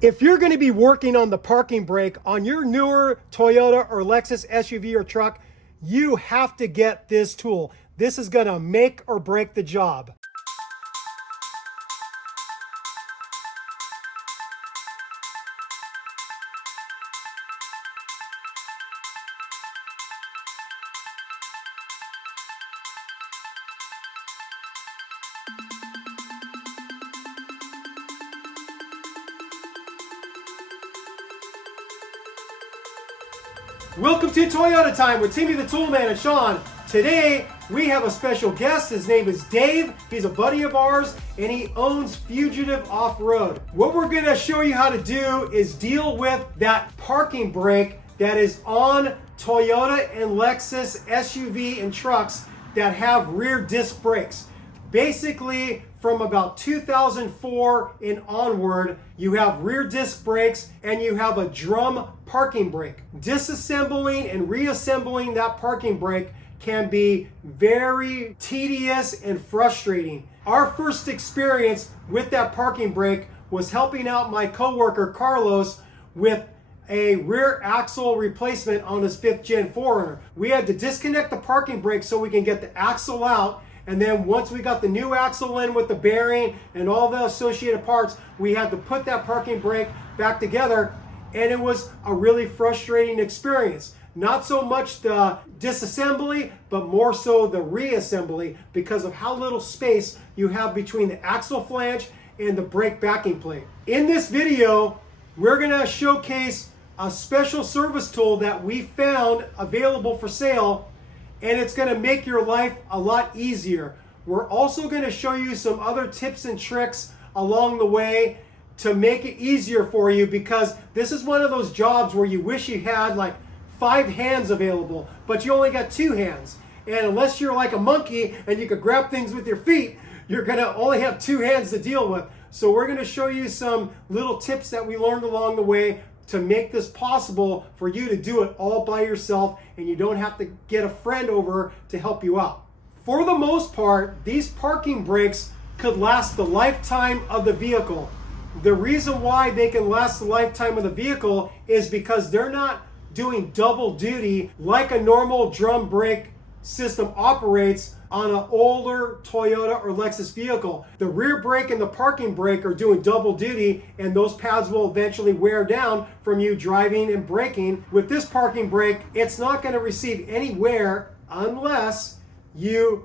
If you're going to be working on the parking brake on your newer Toyota or Lexus SUV or truck, you have to get this tool. This is going to make or break the job. Welcome to Toyota Time with Timmy the Toolman and Sean. Today we have a special guest. His name is Dave. He's a buddy of ours and he owns Fugitive Off-Road. What we're going to show you how to do is deal with that parking brake that is on Toyota and Lexus SUV and trucks that have rear disc brakes. Basically, from about 2004 and onward, you have rear disc brakes and you have a drum parking brake. Disassembling and reassembling that parking brake can be very tedious and frustrating. Our first experience with that parking brake was helping out my coworker Carlos with a rear axle replacement on his 5th Gen 4Runner. We had to disconnect the parking brake so we can get the axle out. And then once we got the new axle in with the bearing and all the associated parts, we had to put that parking brake back together. And it was a really frustrating experience. Not so much the disassembly, but more so the reassembly because of how little space you have between the axle flange and the brake backing plate. In this video, we're gonna showcase a special service tool that we found available for sale, and it's going to make your life a lot easier. We're also going to show you some other tips and tricks along the way to make it easier for you, because this is one of those jobs where you wish you had like 5 hands available, but you only got 2 hands. And unless you're like a monkey and you could grab things with your feet, you're going to only have 2 hands to deal with. So we're going to show you some little tips that we learned along the way to make this possible for you to do it all by yourself, and you don't have to get a friend over to help you out. For the most part, these parking brakes could last the lifetime of the vehicle. The reason why they can last the lifetime of the vehicle is because they're not doing double duty like a normal drum brake system operates on an older Toyota or Lexus vehicle. The rear brake and the parking brake are doing double duty, and those pads will eventually wear down from you driving and braking. With this parking brake, it's not going to receive any wear unless you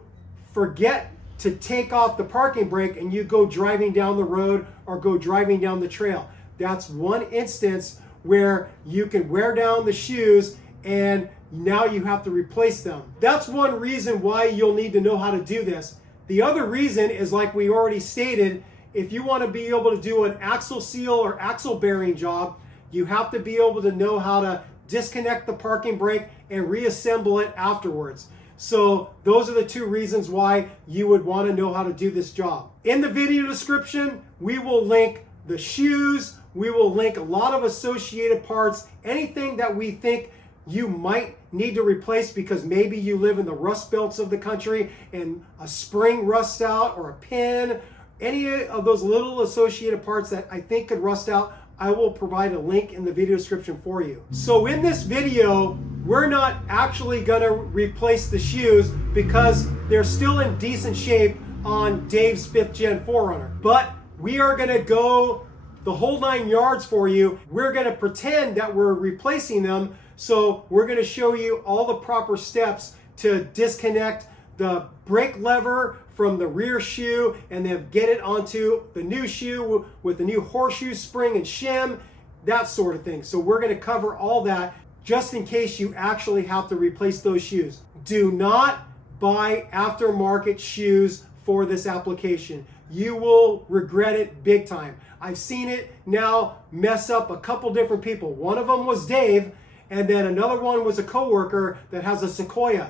forget to take off the parking brake and you go driving down the road or go driving down the trail. That's one instance where you can wear down the shoes and now you have to replace them. That's one reason why you'll need to know how to do this. The other reason is, like we already stated, if you want to be able to do an axle seal or axle bearing job, you have to be able to know how to disconnect the parking brake and reassemble it afterwards. So those are the 2 reasons why you would want to know how to do this job. In the video description, we will link the shoes, we will link a lot of associated parts, anything that we think you might need to replace because maybe you live in the rust belts of the country and a spring rusts out, or a pin, any of those little associated parts that I think could rust out. I will provide a link in the video description for you. So in this video, we're not actually gonna replace the shoes because they're still in decent shape on Dave's 5th Gen 4Runner. But we are gonna go the whole 9 yards for you. We're gonna pretend that we're replacing them. So we're going to show you all the proper steps to disconnect the brake lever from the rear shoe and then get it onto the new shoe with the new horseshoe spring and shim, that sort of thing. So we're going to cover all that just in case you actually have to replace those shoes. Do not buy aftermarket shoes for this application. You will regret it big time. I've seen it now mess up a couple different people. One of them was Dave, and then another one was a coworker that has a Sequoia.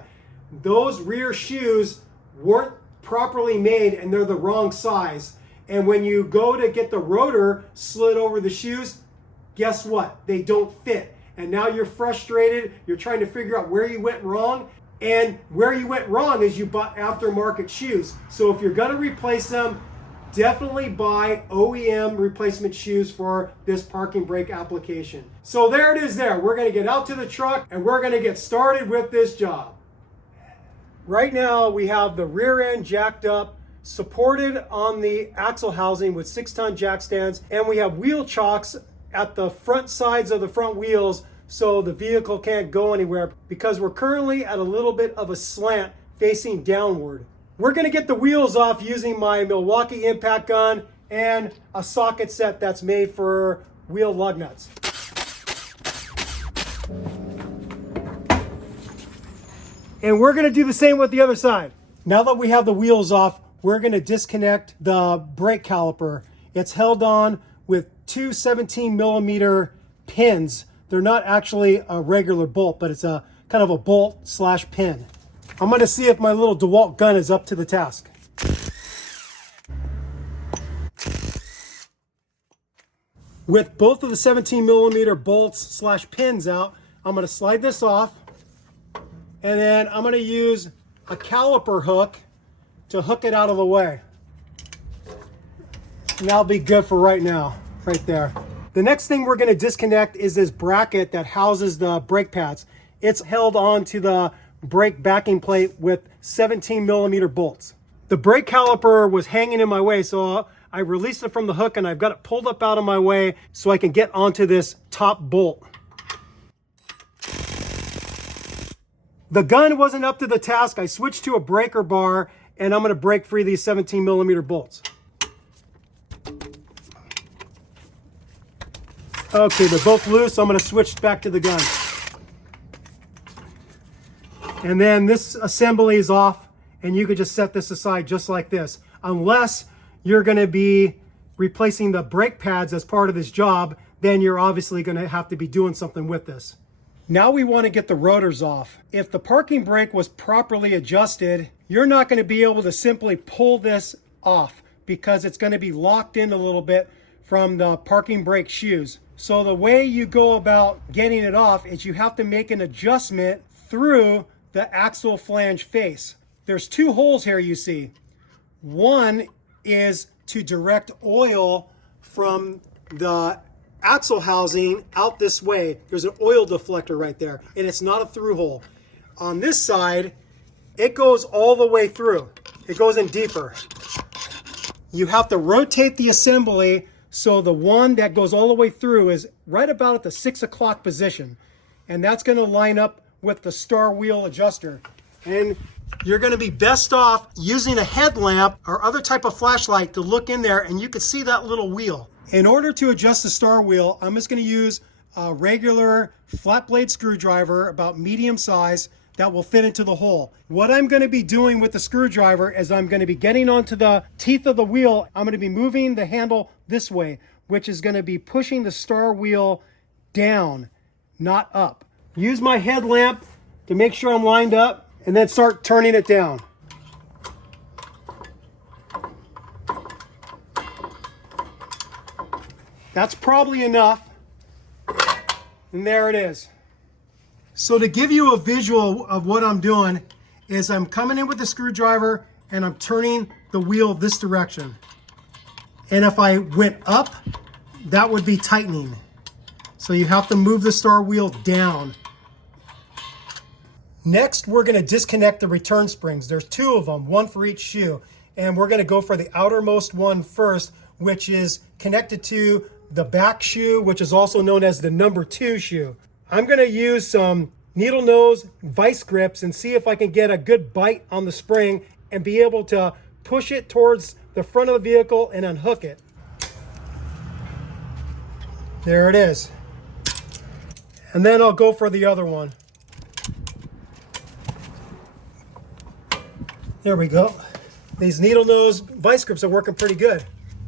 Those rear shoes weren't properly made and they're the wrong size. And when you go to get the rotor slid over the shoes, guess what? They don't fit. And now you're frustrated. You're trying to figure out where you went wrong. And where you went wrong is you bought aftermarket shoes. So if you're going to replace them, definitely buy OEM replacement shoes for this parking brake application. So there it is there. We're gonna get out to the truck and we're gonna get started with this job. Right now we have the rear end jacked up, supported on the axle housing with 6-ton jack stands, and we have wheel chocks at the front sides of the front wheels so the vehicle can't go anywhere because we're currently at a little bit of a slant facing downward. We're going to get the wheels off using my Milwaukee impact gun and a socket set that's made for wheel lug nuts. And we're going to do the same with the other side. Now that we have the wheels off, we're going to disconnect the brake caliper. It's held on with two 17mm pins. They're not actually a regular bolt, but it's a kind of a bolt / pin. I'm going to see if my little DeWalt gun is up to the task. With both of the 17mm bolts / pins out, I'm going to slide this off, and then I'm going to use a caliper hook to hook it out of the way. And that'll be good for right now, right there. The next thing we're going to disconnect is this bracket that houses the brake pads. It's held on to the brake backing plate with 17mm bolts. The brake caliper was hanging in my way, so I released it from the hook and I've got it pulled up out of my way so I can get onto this top bolt. The gun wasn't up to the task. I switched to a breaker bar and I'm going to break free these 17mm bolts. Okay, they're both loose, so I'm going to switch back to the gun. And then this assembly is off, and you could just set this aside just like this. Unless you're going to be replacing the brake pads as part of this job, then you're obviously going to have to be doing something with this. Now we want to get the rotors off. If the parking brake was properly adjusted, you're not going to be able to simply pull this off because it's going to be locked in a little bit from the parking brake shoes. So the way you go about getting it off is you have to make an adjustment through the axle flange face. There's two holes here you see. One is to direct oil from the axle housing out this way. There's an oil deflector right there, and it's not a through hole. On this side, it goes all the way through. It goes in deeper. You have to rotate the assembly so the one that goes all the way through is right about at the 6 o'clock position. And that's going to line up with the star wheel adjuster. And you're going to be best off using a headlamp or other type of flashlight to look in there, and you can see that little wheel. In order to adjust the star wheel, I'm just going to use a regular flat blade screwdriver, about medium size, that will fit into the hole. What I'm going to be doing with the screwdriver is I'm going to be getting onto the teeth of the wheel. I'm going to be moving the handle this way, which is going to be pushing the star wheel down, not up. Use my headlamp to make sure I'm lined up, and then start turning it down. That's probably enough. And there it is. So to give you a visual of what I'm doing is I'm coming in with the screwdriver and I'm turning the wheel this direction. And if I went up, that would be tightening. So you have to move the star wheel down. Next, we're going to disconnect the return springs. There's two of them, one for each shoe. And we're going to go for the outermost one first, which is connected to the back shoe, which is also known as the number 2 shoe. I'm going to use some needle nose vice grips and see if I can get a good bite on the spring and be able to push it towards the front of the vehicle and unhook it. There it is. And then I'll go for the other one. There we go. These needle nose vice grips are working pretty good.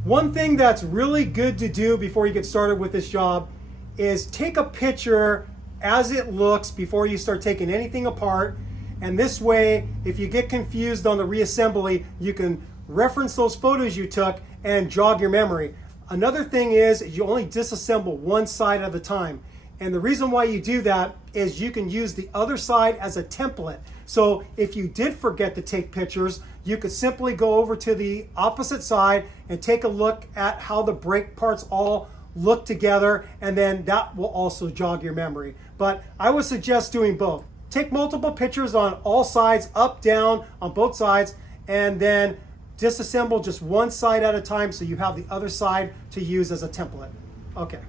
One thing that's really good to do before you get started with this job is take a picture as it looks before you start taking anything apart. And this way, if you get confused on the reassembly, you can reference those photos you took and jog your memory. Another thing is you only disassemble one side at a time. And the reason why you do that is you can use the other side as a template. So if you did forget to take pictures, you could simply go over to the opposite side and take a look at how the brake parts all look together, and then that will also jog your memory. But I would suggest doing both. Take multiple pictures on all sides, up, down, on both sides, and then disassemble just one side at a time so you have the other side to use as a template. Okay.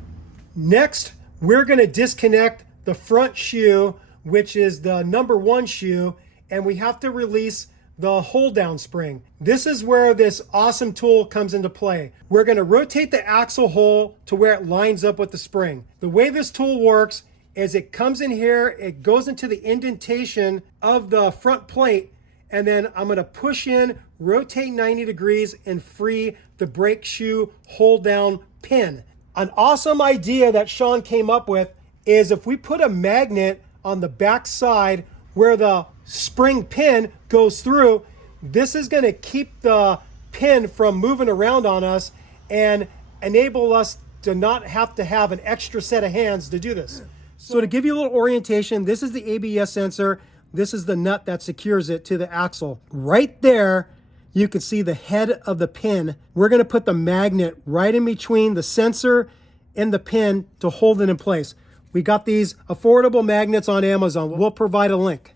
Next, we're going to disconnect the front shoe, which is the number 1 shoe, and we have to release the hold down spring. This is where this awesome tool comes into play. We're going to rotate the axle hole to where it lines up with the spring. The way this tool works is it comes in here, it goes into the indentation of the front plate, and then I'm going to push in, rotate 90 degrees, and free the brake shoe hold down pin. An awesome idea that Sean came up with is if we put a magnet on the back side where the spring pin goes through, this is going to keep the pin from moving around on us and enable us to not have to have an extra set of hands to do this. So to give you a little orientation, this is the ABS sensor. This is the nut that secures it to the axle. Right there, you can see the head of the pin. We're going to put the magnet right in between the sensor and the pin to hold it in place. We got these affordable magnets on Amazon. We'll provide a link.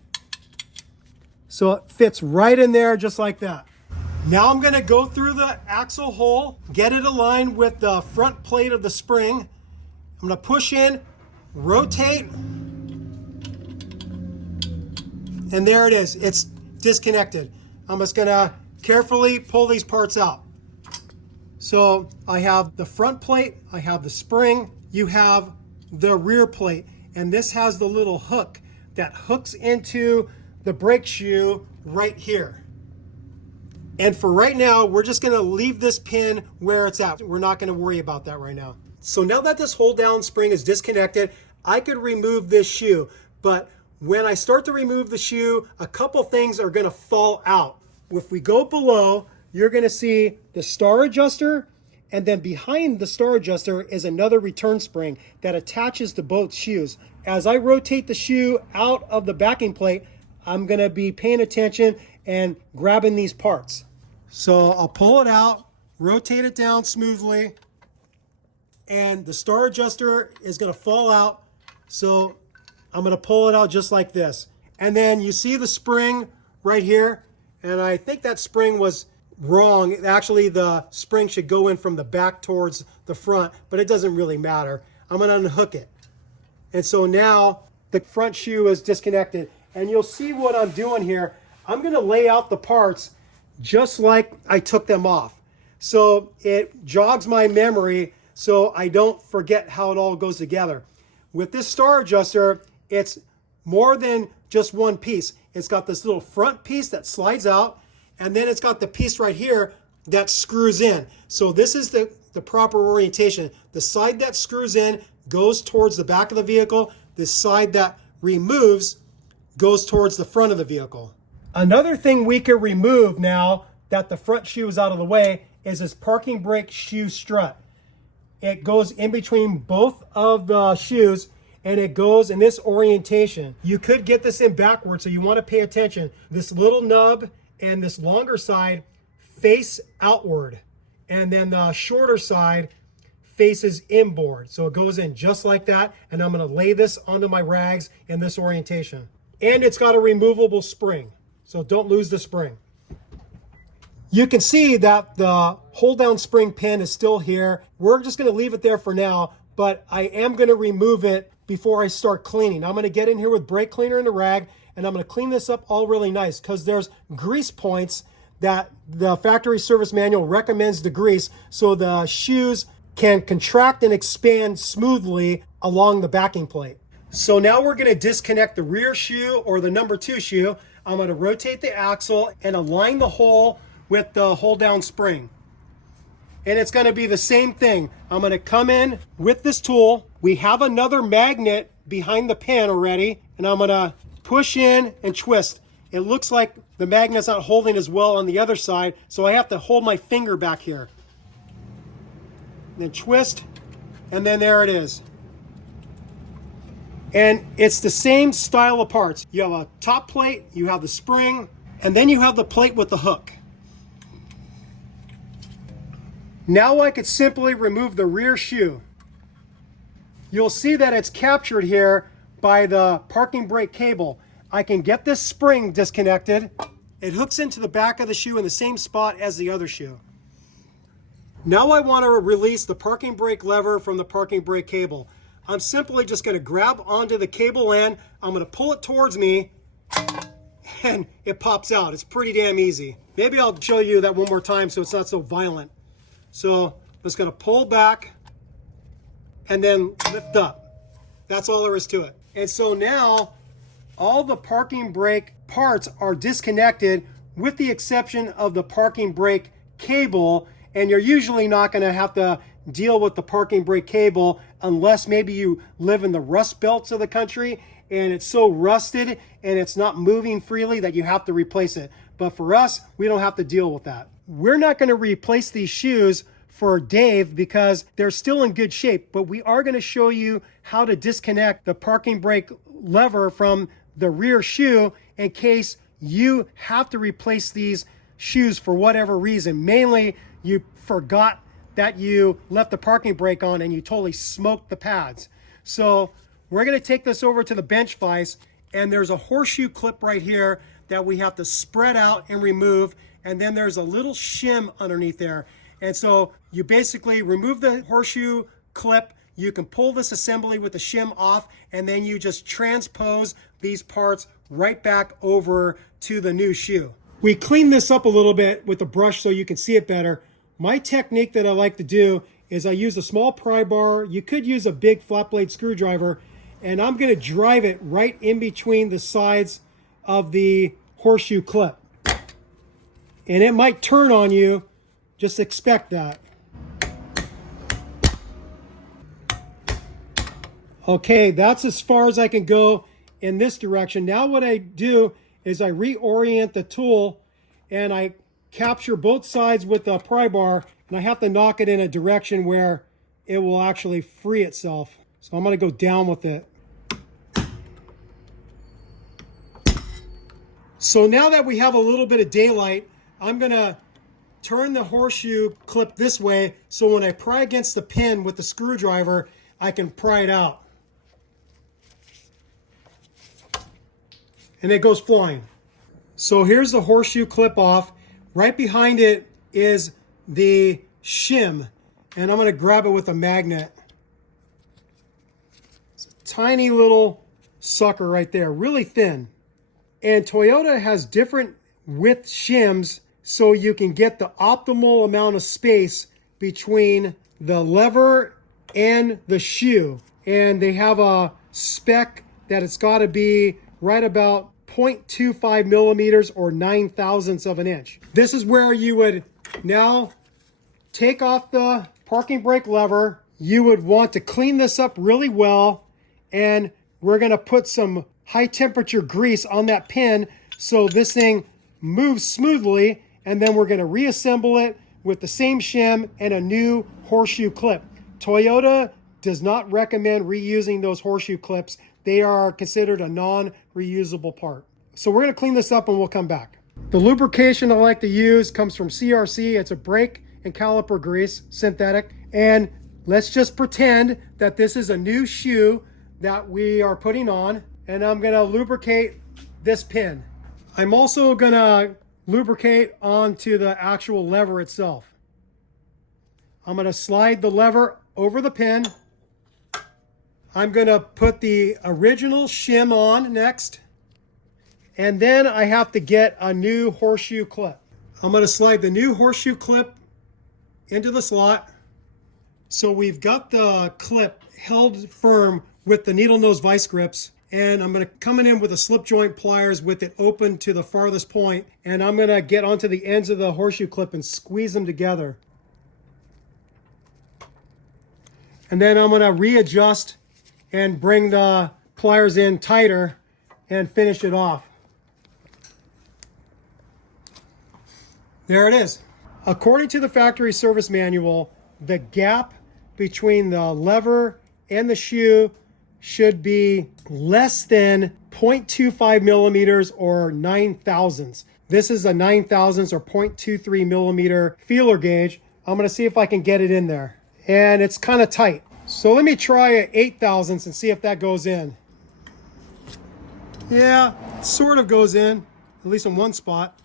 So it fits right in there just like that. Now I'm going to go through the axle hole, get it aligned with the front plate of the spring. I'm going to push in, rotate, and there it is. It's disconnected. I'm just going to carefully pull these parts out. So I have the front plate, I have the spring, you have the rear plate, and this has the little hook that hooks into the brake shoe right here. And for right now, we're just going to leave this pin where it's at. We're not going to worry about that right now. So now that this hold down spring is disconnected, I could remove this shoe. But when I start to remove the shoe, a couple things are going to fall out. If we go below, you're going to see the star adjuster, and then behind the star adjuster is another return spring that attaches to both shoes. As I rotate the shoe out of the backing plate, I'm going to be paying attention and grabbing these parts. So I'll pull it out, rotate it down smoothly, and the star adjuster is going to fall out. So I'm going to pull it out just like this. And then you see the spring right here, and I think that spring was wrong. Actually, the spring should go in from the back towards the front, but it doesn't really matter. I'm going to unhook it. And so now the front shoe is disconnected. And you'll see what I'm doing here. I'm going to lay out the parts just like I took them off. So it jogs my memory so I don't forget how it all goes together. With this star adjuster, it's more than just one piece. It's got this little front piece that slides out, and then it's got the piece right here that screws in. So this is the proper orientation. The side that screws in goes towards the back of the vehicle. The side that removes goes towards the front of the vehicle. Another thing we can remove now that the front shoe is out of the way is this parking brake shoe strut. It goes in between both of the shoes, and it goes in this orientation. You could get this in backwards, so you want to pay attention. This little nub and this longer side face outward, and then the shorter side faces inboard. So it goes in just like that, and I'm going to lay this onto my rags in this orientation. And it's got a removable spring, so don't lose the spring. You can see that the hold down spring pin is still here. We're just going to leave it there for now, but I am going to remove it before I start cleaning. I'm going to get in here with brake cleaner and a rag, and I'm going to clean this up all really nice because there's grease points that the factory service manual recommends to grease so the shoes can contract and expand smoothly along the backing plate. So now we're going to disconnect the rear shoe or the number 2 shoe. I'm going to rotate the axle and align the hole with the hold down spring. And it's going to be the same thing. I'm going to come in with this tool. We have another magnet behind the pin already, and I'm going to push in and twist. It looks like the magnet's not holding as well on the other side, so I have to hold my finger back here. And then twist, and then there it is. And it's the same style of parts. You have a top plate, you have the spring, And then you have the plate with the hook. Now I could simply remove the rear shoe. You'll see that it's captured here by the parking brake cable. I can get this spring disconnected. It hooks into the back of the shoe in the same spot as the other shoe. Now I want to release the parking brake lever from the parking brake cable. I'm simply just going to grab onto the cable end. I'm going to pull it towards me and it pops out. It's pretty damn easy. Maybe I'll show you that one more time so it's not so violent. So I'm just going to pull back and then lift up. That's all there is to it. And so now all the parking brake parts are disconnected with the exception of the parking brake cable. And you're usually not going to have to deal with the parking brake cable unless maybe you live in the rust belts of the country and it's so rusted and it's not moving freely that you have to replace it. But for us, we don't have to deal with that. We're not going to replace these shoes for Dave because they're still in good shape, but we are going to show you how to disconnect the parking brake lever from the rear shoe in case you have to replace these shoes for whatever reason. Mainly, you forgot that you left the parking brake on and you totally smoked the pads. So we're going to take this over to the bench vise, and there's a horseshoe clip right here that we have to spread out and remove, and then there's a little shim underneath there. And so you basically remove the horseshoe clip, you can pull this assembly with the shim off, and then you just transpose these parts right back over to the new shoe. We cleaned this up a little bit with the brush so you can see it better. My technique that I like to do is I use a small pry bar. You could use a big flat blade screwdriver, and I'm going to drive it right in between the sides of the horseshoe clip. And it might turn on you. Just expect that. Okay, that's as far as I can go in this direction. Now what I do is I reorient the tool and I capture both sides with the pry bar, and I have to knock it in a direction where it will actually free itself. So I'm going to go down with it. So now that we have a little bit of daylight, I'm going to turn the horseshoe clip this way so when I pry against the pin with the screwdriver, I can pry it out. And it goes flying. So here's the horseshoe clip off. Right behind it is the shim, and I'm going to grab it with a magnet. It's a tiny little sucker right there, really thin. And Toyota has different width shims so you can get the optimal amount of space between the lever and the shoe. And they have a spec that it's got to be right about 0.25 millimeters or 9/1000ths of an inch. This is where you would now take off the parking brake lever. You would want to clean this up really well, and we're going to put some high temperature grease on that pin so this thing moves smoothly, and then we're going to reassemble it with the same shim and a new horseshoe clip. Toyota does not recommend reusing those horseshoe clips. They are considered a non-reusable part. So we're going to clean this up and we'll come back. The lubrication I like to use comes from CRC. It's a brake and caliper grease, synthetic. And let's just pretend that this is a new shoe that we are putting on. And I'm going to lubricate this pin. I'm also going to lubricate onto the actual lever itself. I'm going to slide the lever over the pin. I'm going to put the original shim on next. And then I have to get a new horseshoe clip. I'm going to slide the new horseshoe clip into the slot. So we've got the clip held firm with the needle nose vice grips. And I'm going to come in with a slip joint pliers with it open to the farthest point. And I'm going to get onto the ends of the horseshoe clip and squeeze them together. And then I'm going to readjust and bring the pliers in tighter and finish it off. There it is. According to the factory service manual, the gap between the lever and the shoe should be less than 0.25 millimeters or 9/1000ths. This is a 9 thousandths or 0.23 millimeter feeler gauge. I'm going to see if I can get it in there. And it's kind of tight. So let me try a 8 thousandths and see if that goes in. Yeah, it sort of goes in, at least in one spot.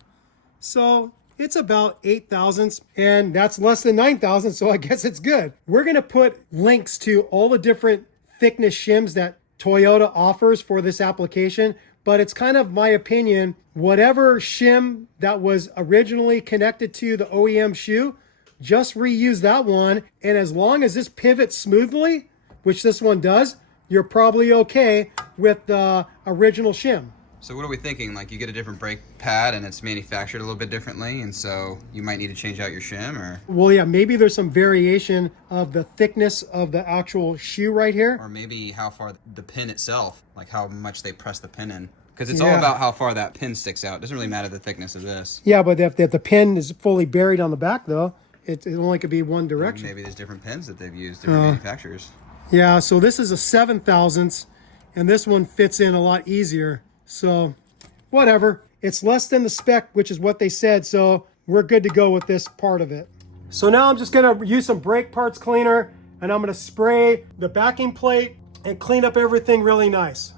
So it's about 8 thousandths, and that's less than 9 thousandths, so I guess it's good. We're going to put links to all the different thickness shims that Toyota offers for this application, but it's kind of my opinion, whatever shim that was originally connected to the OEM shoe, just reuse that one, and as long as this pivots smoothly, which this one does, you're probably okay with the original shim. So what are we thinking? Like, you get a different brake pad and it's manufactured a little bit differently, and so you might need to change out your shim, or? Well, yeah, maybe there's some variation of the thickness of the actual shoe right here. Or maybe how far the pin itself, like how much they press the pin in. Because it's all about how far that pin sticks out. It doesn't really matter the thickness of this. Yeah, but if the pin is fully buried on the back, though, it only could be one direction. Maybe there's different pins that they've used, different manufacturers. Yeah, so this is a 7 thousandths, and this one fits in a lot easier. So, whatever. It's less than the spec, which is what they said, so we're good to go with this part of it. So now I'm just going to use some brake parts cleaner, and I'm going to spray the backing plate and clean up everything really nice.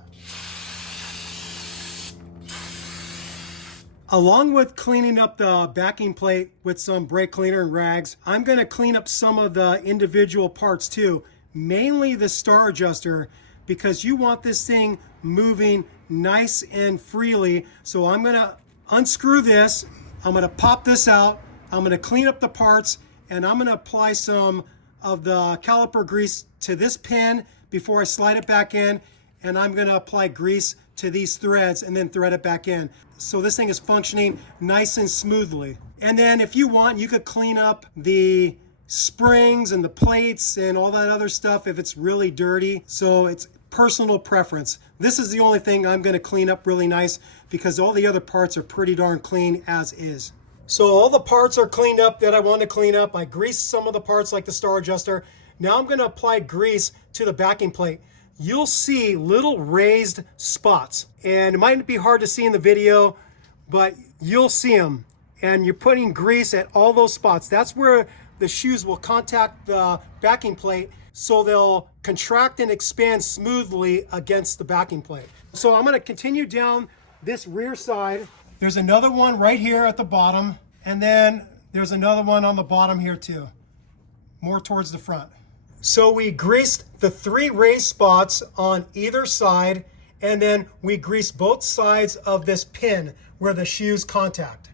Along with cleaning up the backing plate with some brake cleaner and rags, I'm going to clean up some of the individual parts too, mainly the star adjuster, because you want this thing moving nice and freely. So I'm going to unscrew this, I'm going to pop this out, I'm going to clean up the parts, and I'm going to apply some of the caliper grease to this pin before I slide it back in, and I'm going to apply grease to these threads and then thread it back in. So this thing is functioning nice and smoothly. And then if you want, you could clean up the springs and the plates and all that other stuff if it's really dirty. So it's personal preference. This is the only thing I'm going to clean up really nice because all the other parts are pretty darn clean as is. So all the parts are cleaned up that I want to clean up. I greased some of the parts like the star adjuster. Now I'm going to apply grease to the backing plate. You'll see little raised spots, and it might be hard to see in the video, but you'll see them. And you're putting grease at all those spots. That's where the shoes will contact the backing plate, so they'll contract and expand smoothly against the backing plate. So I'm going to continue down this rear side. There's another one right here at the bottom, and then there's another one on the bottom here too, more towards the front. So we greased the 3 raised spots on either side, and then we greased both sides of this pin where the shoes contact.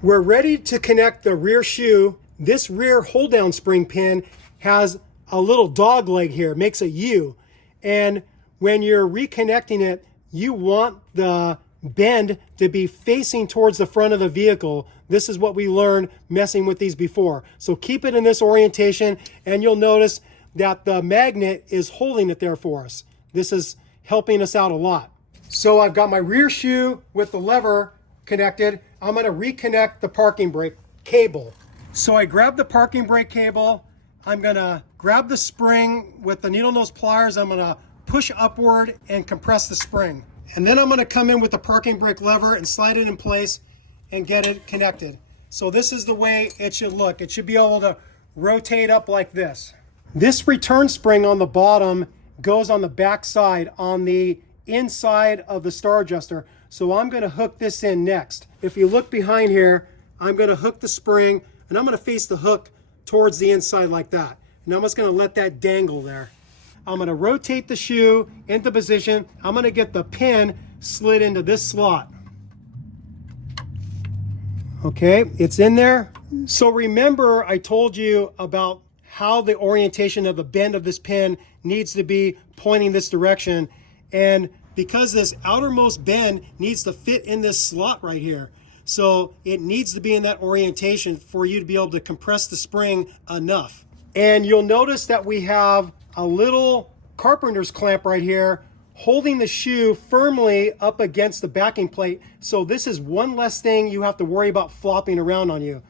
We're ready to connect the rear shoe. This rear hold down spring pin has a little dog leg here, it makes a U. And when you're reconnecting it, you want the bend to be facing towards the front of the vehicle. This is what we learned messing with these before. So keep it in this orientation, and you'll notice that the magnet is holding it there for us. This is helping us out a lot. So I've got my rear shoe with the lever connected. I'm going to reconnect the parking brake cable. So I grab the parking brake cable. I'm going to grab the spring with the needle nose pliers. I'm going to push upward and compress the spring. And then I'm going to come in with the parking brake lever and slide it in place and get it connected. So this is the way it should look. It should be able to rotate up like this. This return spring on the bottom goes on the back side, on the inside of the star adjuster. So I'm going to hook this in next. If you look behind here, I'm going to hook the spring, and I'm going to face the hook towards the inside like that. And I'm just going to let that dangle there. I'm going to rotate the shoe into position. I'm going to get the pin slid into this slot. Okay, it's in there. So remember, I told you about how the orientation of the bend of this pin needs to be pointing this direction. And because this outermost bend needs to fit in this slot right here, so it needs to be in that orientation for you to be able to compress the spring enough. And you'll notice that we have a little carpenter's clamp right here holding the shoe firmly up against the backing plate. So this is one less thing you have to worry about flopping around on you.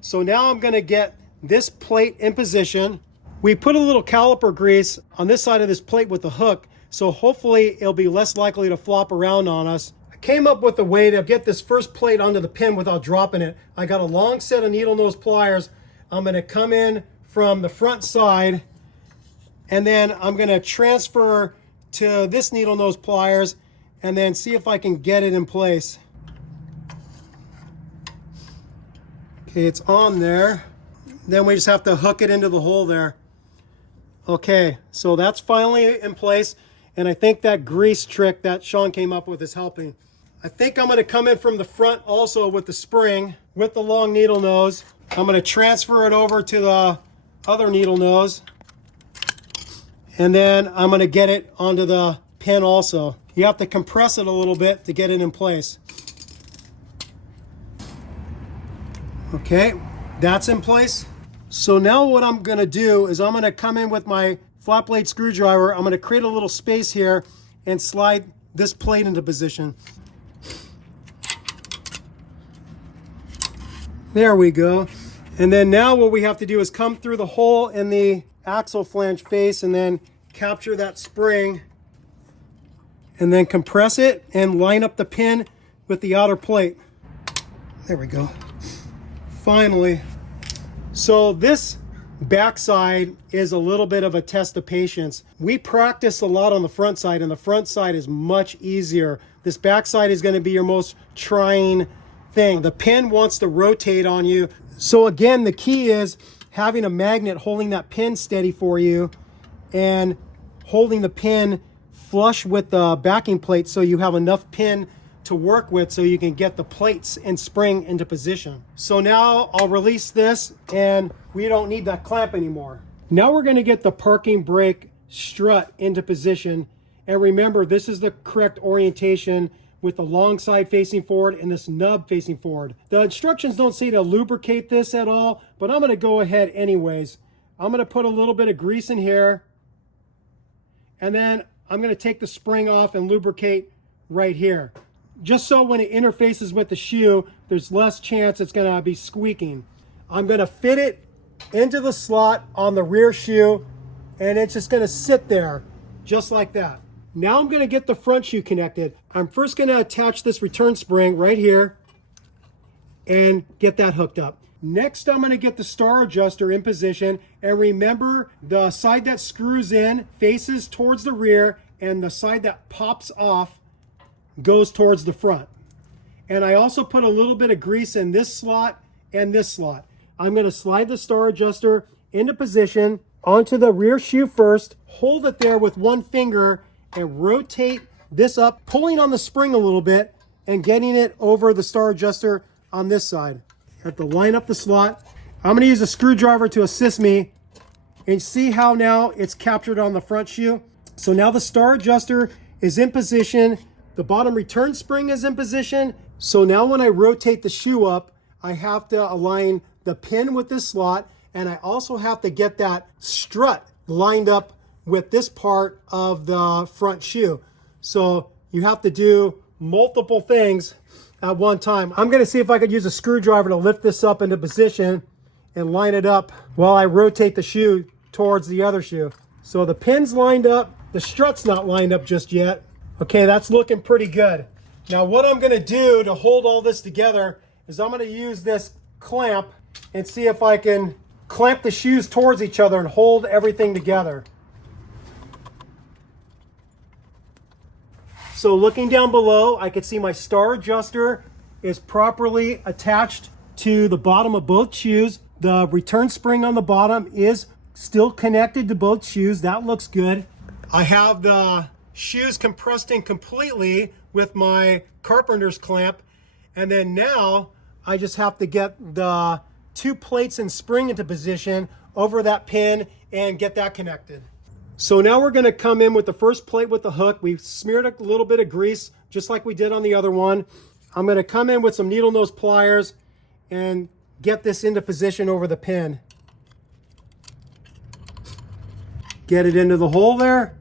So now I'm going to get this plate in position. We put a little caliper grease on this side of this plate with the hook, so hopefully it'll be less likely to flop around on us. I came up with a way to get this first plate onto the pin without dropping it. I got a long set of needle nose pliers. I'm going to come in from the front side, and then I'm going to transfer to this needle nose pliers and then see if I can get it in place. Okay, it's on there. Then we just have to hook it into the hole there. Okay, so that's finally in place, and I think that grease trick that Sean came up with is helping. I think I'm going to come in from the front also with the spring, with the long needle nose. I'm going to transfer it over to the other needle nose, and then I'm going to get it onto the pin also. You have to compress it a little bit to get it in place. Okay, that's in place. So now what I'm going to do is I'm going to come in with my flat blade screwdriver. I'm going to create a little space here and slide this plate into position. There we go. And then now what we have to do is come through the hole in the axle flange face and then capture that spring and then compress it and line up the pin with the outer plate. There we go. Finally. So this backside is a little bit of a test of patience. We practice a lot on the front side, and the front side is much easier. This backside is going to be your most trying thing. The pin wants to rotate on you. So again, the key is having a magnet holding that pin steady for you and holding the pin flush with the backing plate so you have enough pin to work with so you can get the plates and spring into position. So now I'll release this and we don't need that clamp anymore. Now we're going to get the parking brake strut into position. And remember, this is the correct orientation with the long side facing forward and this nub facing forward. The instructions don't say to lubricate this at all, but I'm going to go ahead anyways. I'm going to put a little bit of grease in here, and then I'm going to take the spring off and lubricate right here, just so when it interfaces with the shoe, there's less chance it's going to be squeaking. I'm going to fit it into the slot on the rear shoe, and it's just going to sit there just like that. Now I'm going to get the front shoe connected. I'm first going to attach this return spring right here and get that hooked up. Next, I'm going to get the star adjuster in position, and remember, the side that screws in faces towards the rear, and the side that pops off goes towards the front. And I also put a little bit of grease in this slot and this slot. I'm going to slide the star adjuster into position onto the rear shoe first, hold it there with one finger, and rotate this up, pulling on the spring a little bit and getting it over the star adjuster on this side. Have to line up the slot. I'm going to use a screwdriver to assist me, and see how now it's captured on the front shoe. So now the star adjuster is in position. The bottom return spring is in position. So now when I rotate the shoe up, I have to align the pin with this slot, and I also have to get that strut lined up with this part of the front shoe. So you have to do multiple things at one time. I'm going to see if I could use a screwdriver to lift this up into position and line it up while I rotate the shoe towards the other shoe. So the pin's lined up, the strut's not lined up just yet. Okay, that's looking pretty good. Now what I'm going to do to hold all this together is I'm going to use this clamp and see if I can clamp the shoes towards each other and hold everything together. So looking down below, I can see my star adjuster is properly attached to the bottom of both shoes. The return spring on the bottom is still connected to both shoes. That looks good. I have the shoes compressed in completely with my carpenter's clamp. And then now I just have to get the two plates and spring into position over that pin and get that connected. So now we're going to come in with the first plate with the hook. We've smeared a little bit of grease just like we did on the other one. I'm going to come in with some needle nose pliers and get this into position over the pin. Get it into the hole there.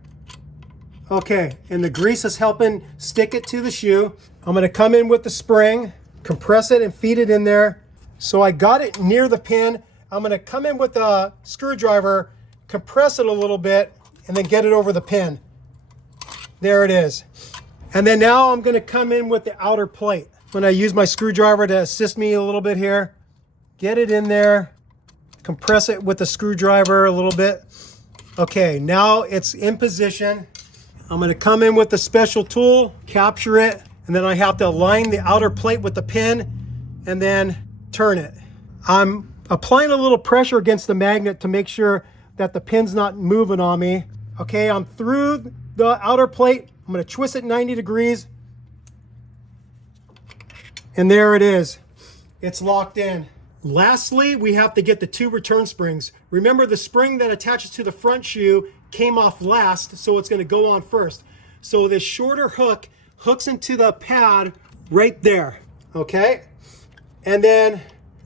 Okay, and the grease is helping stick it to the shoe. I'm going to come in with the spring, compress it and feed it in there. So I got it near the pin. I'm going to come in with a screwdriver, compress it a little bit, and then get it over the pin. There it is. And then now I'm going to come in with the outer plate. I'm going to use my screwdriver to assist me a little bit here. Get it in there. Compress it with the screwdriver a little bit. Okay, now it's in position. I'm going to come in with the special tool, capture it, and then I have to align the outer plate with the pin and then turn it. I'm applying a little pressure against the magnet to make sure that the pin's not moving on me. Okay, I'm through the outer plate. I'm going to twist it 90 degrees. And there it is. It's locked in. Lastly, we have to get the 2 return springs. Remember, the spring that attaches to the front shoe came off last, so it's going to go on first. So this shorter hook hooks into the pad right there, okay? And then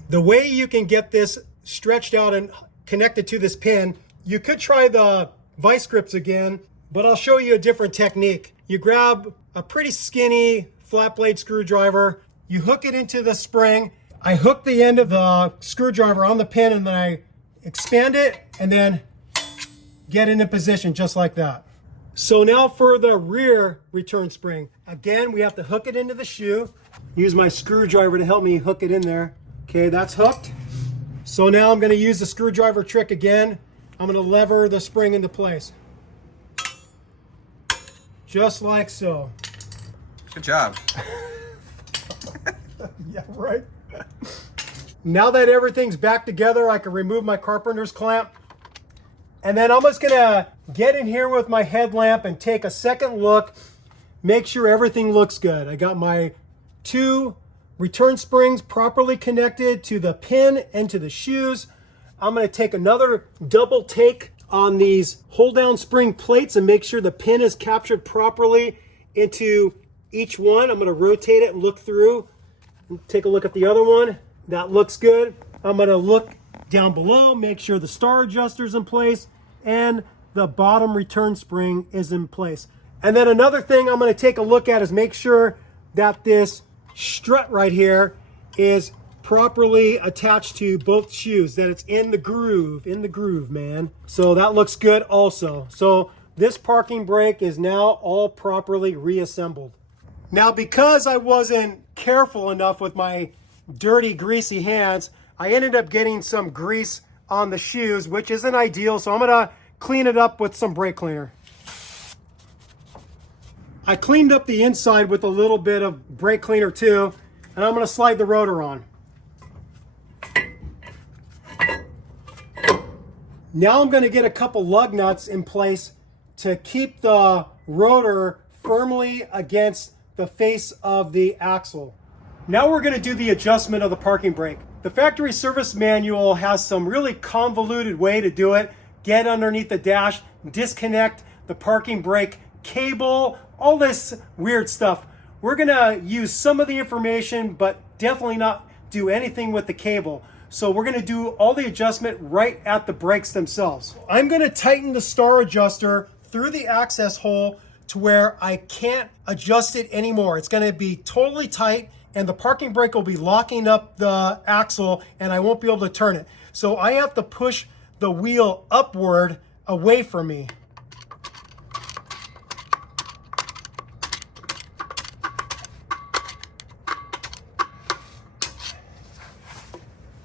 the way you can get this stretched out and connected to this pin, you could try the vice grips again, but I'll show you a different technique. You grab a pretty skinny flat blade screwdriver, you hook it into the spring. I hook the end of the screwdriver on the pin and then I expand it and then get into position just like that. So now for the rear return spring. Again, we have to hook it into the shoe. Use my screwdriver to help me hook it in there. Okay, that's hooked. So now I'm going to use the screwdriver trick again. I'm going to lever the spring into place. Just like so. Good job. Yeah, right. Now that everything's back together, I can remove my carpenter's clamp. And then I'm just gonna get in here with my headlamp and take a second look, make sure everything looks good. I got my 2 return springs properly connected to the pin and to the shoes. I'm gonna take another double take on these hold down spring plates and make sure the pin is captured properly into each one. I'm gonna rotate it and look through. Take a look at the other one. That looks good. I'm going to look down below, make sure the star adjuster's in place and the bottom return spring is in place. And then another thing I'm going to take a look at is make sure that this strut right here is properly attached to both shoes, that it's in the groove, man. So that looks good also. So this parking brake is now all properly reassembled. Now, because I wasn't careful enough with my dirty, greasy hands, I ended up getting some grease on the shoes, which isn't ideal, so I'm gonna clean it up with some brake cleaner. I cleaned up the inside with a little bit of brake cleaner too, and I'm gonna slide the rotor on. Now I'm gonna get a couple lug nuts in place to keep the rotor firmly against the face of the axle. Now we're going to do the adjustment of the parking brake. The factory service manual has some really convoluted way to do it. Get underneath the dash, disconnect the parking brake cable, all this weird stuff. We're going to use some of the information, but definitely not do anything with the cable. So we're going to do all the adjustment right at the brakes themselves. I'm going to tighten the star adjuster through the access hole to where I can't adjust it anymore. It's going to be totally tight and the parking brake will be locking up the axle and I won't be able to turn it. So I have to push the wheel upward away from me.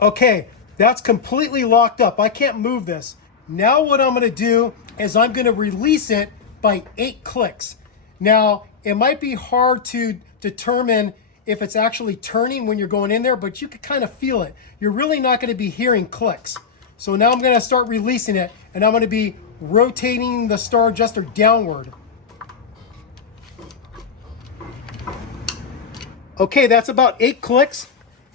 Okay, that's completely locked up. I can't move this. Now what I'm going to do is I'm going to release it by 8 clicks. Now, it might be hard to determine if it's actually turning when you're going in there, but you can kind of feel it. You're really not going to be hearing clicks. So now I'm going to start releasing it, and I'm going to be rotating the star adjuster downward. Okay, that's about 8 clicks,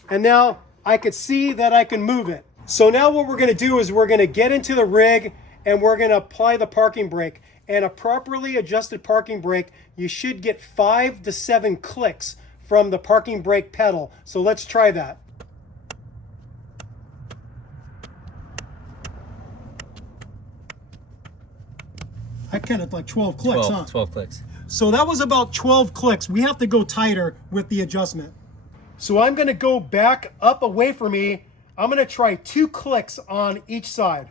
and now I could see that I can move it. So now what we're going to do is we're going to get into the rig and we're going to apply the parking brake. And a properly adjusted parking brake, you should get 5 to 7 clicks from the parking brake pedal. So let's try that. I counted like 12 clicks, 12 clicks. So that was about 12 clicks. We have to go tighter with the adjustment. So I'm going to go back up away from me. I'm going to try 2 clicks on each side.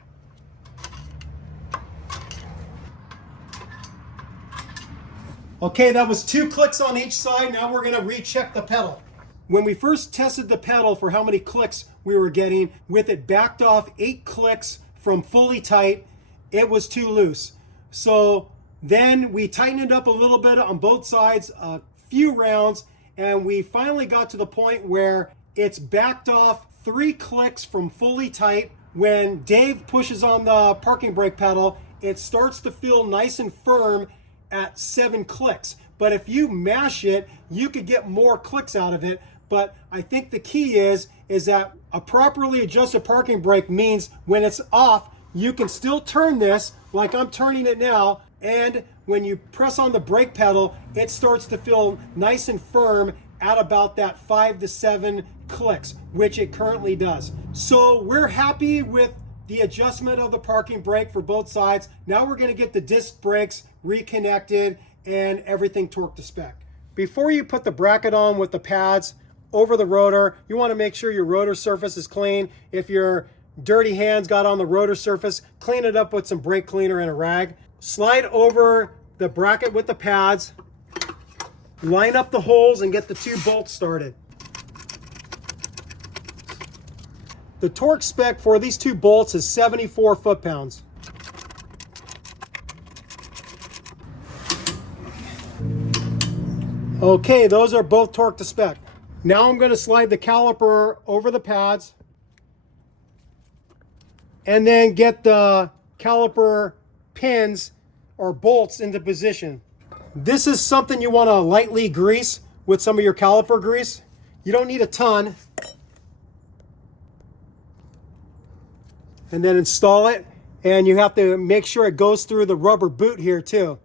Okay, that was 2 clicks on each side. Now we're gonna recheck the pedal. When we first tested the pedal for how many clicks we were getting, with it backed off 8 clicks from fully tight, it was too loose. So then we tightened it up a little bit on both sides, a few rounds, and we finally got to the point where it's backed off 3 clicks from fully tight. When Dave pushes on the parking brake pedal, it starts to feel nice and firm at 7 clicks. But if you mash it, you could get more clicks out of it. But I think the key is that a properly adjusted parking brake means when it's off, you can still turn this like I'm turning it now. And when you press on the brake pedal, it starts to feel nice and firm at about that 5 to 7 clicks, which it currently does. So we're happy with the adjustment of the parking brake for both sides. Now we're gonna get the disc brakes reconnected and everything torqued to spec. Before you put the bracket on with the pads over the rotor, you wanna make sure your rotor surface is clean. If your dirty hands got on the rotor surface, clean it up with some brake cleaner and a rag. Slide over the bracket with the pads, line up the holes and get the 2 bolts started. The torque spec for these 2 bolts is 74 foot-pounds. Okay, those are both torqued to spec. Now I'm going to slide the caliper over the pads and then get the caliper pins or bolts into position. This is something you want to lightly grease with some of your caliper grease. You don't need a ton. And then install it, and you have to make sure it goes through the rubber boot here too.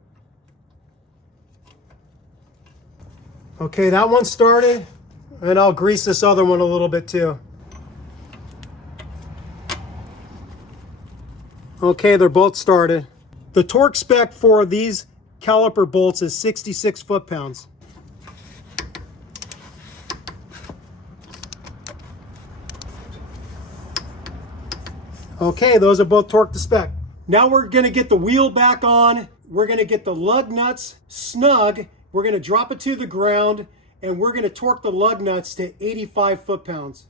Okay, that one started, and I'll grease this other one a little bit too. Okay, they're both started. The torque spec for these caliper bolts is 66 foot-pounds. Okay, those are both torqued to spec. Now we're gonna get the wheel back on. We're gonna get the lug nuts snug. We're gonna drop it to the ground, and we're gonna torque the lug nuts to 85 foot-pounds.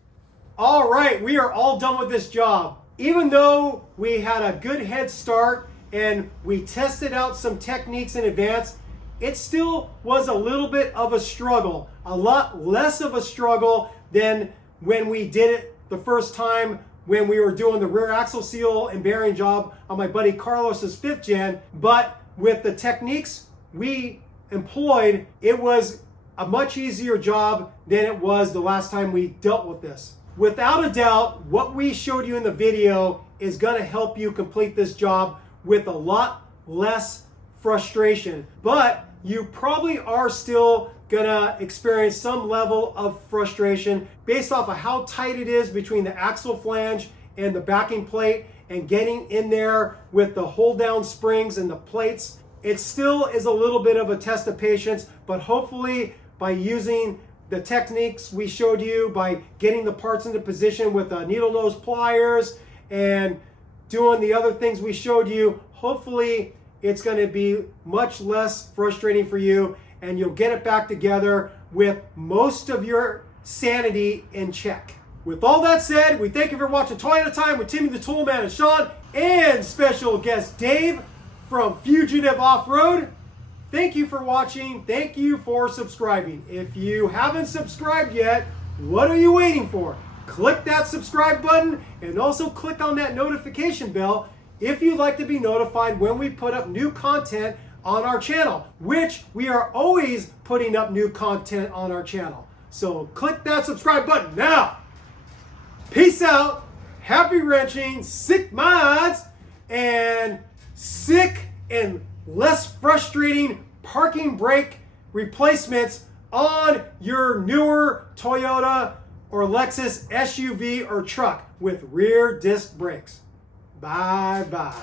All right, we are all done with this job. Even though we had a good head start and we tested out some techniques in advance, it still was a little bit of a struggle. A lot less of a struggle than when we did it the first time when we were doing the rear axle seal and bearing job on my buddy Carlos's 5th gen. But with the techniques we employed, it was a much easier job than it was the last time we dealt with this. Without a doubt, what we showed you in the video is gonna help you complete this job with a lot less frustration. But you probably are still gonna experience some level of frustration based off of how tight it is between the axle flange and the backing plate, and getting in there with the hold down springs and the plates. It still is a little bit of a test of patience, but hopefully by using the techniques we showed you, by getting the parts into position with needle nose pliers and doing the other things we showed you, hopefully it's going to be much less frustrating for you, and you'll get it back together with most of your sanity in check. With all that said, we thank you for watching Toy at a Time with Timmy the Toolman and Sean, and special guest Dave from Fugitive Off-Road. Thank you for watching. Thank you for subscribing. If you haven't subscribed yet, what are you waiting for? Click that subscribe button and also click on that notification bell if you'd like to be notified when we put up new content on our channel, which we are always putting up new content on our channel. So click that subscribe button now. Peace out. Happy wrenching, sick mods, and sick and less frustrating parking brake replacements on your newer Toyota or Lexus SUV or truck with rear disc brakes. Bye bye.